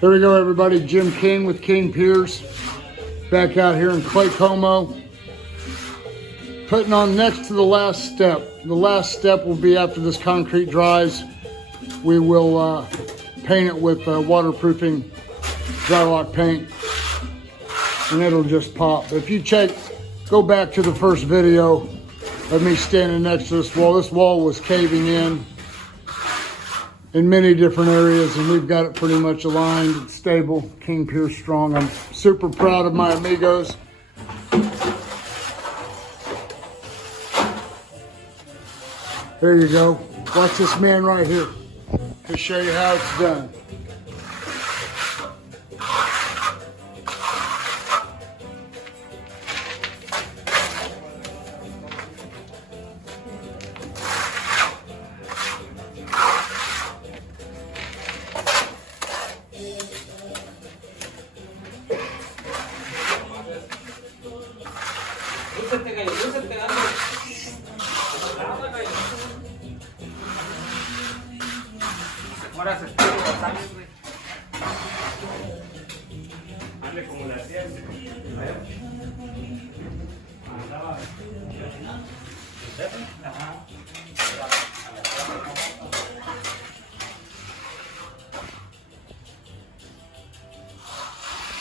Here we go, everybody. Jim King with King Piers. Back out here in Claycomo. Putting on next to the last step. The last step will be after this concrete dries. We will paint it with waterproofing Drylock paint. And it'll just pop. If you go back to the first video of me standing next to this wall was caving in many different areas, and we've got it pretty much aligned. It's stable. King Piers strong. I'm super proud of my amigos. There you go. Watch this man right here to show you how it's done. Hazle como le hacías. Andaba. Ajá.